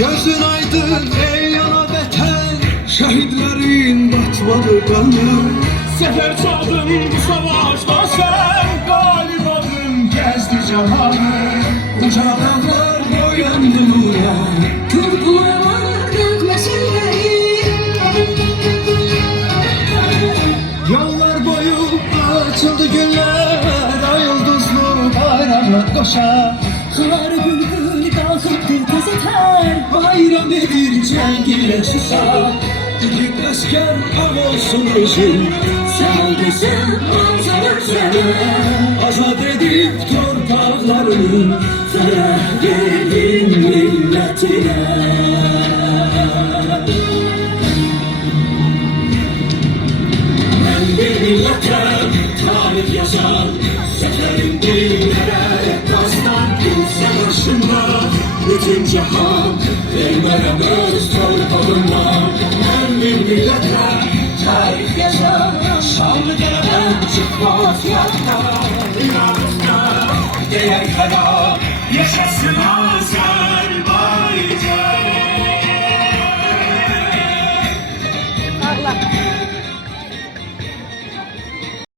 Gözün aydın ey ana vətən, şəhidlərin batmadı qanı. Sefer çaldın bu savaşta sen, galip adın gezdi cahanı. Uca dağlar boyandı nura, Turgulamak dökmesinleri. yollar boyu açıldı günler, ay yıldızlı bayramlar koşa. Har bülbül kalkıptı gazeter. Bayram edir cenk ile şuşa, gidip asker al olsun özün. Sen olduysan manzara üzerine. Azad edip torpaqlarını, Ferah verdin milletine. Ben bir milletim, tarih yazan. Seferim dillere, dastan gün savaşında. Bütün cihan, vermem öz torpağından. Ben bir milletim, tarih yazan. Şanlı dereden çıkmaz yakta. İnanırsa, değer kadar, yaşasın Azerbaycan. Allah.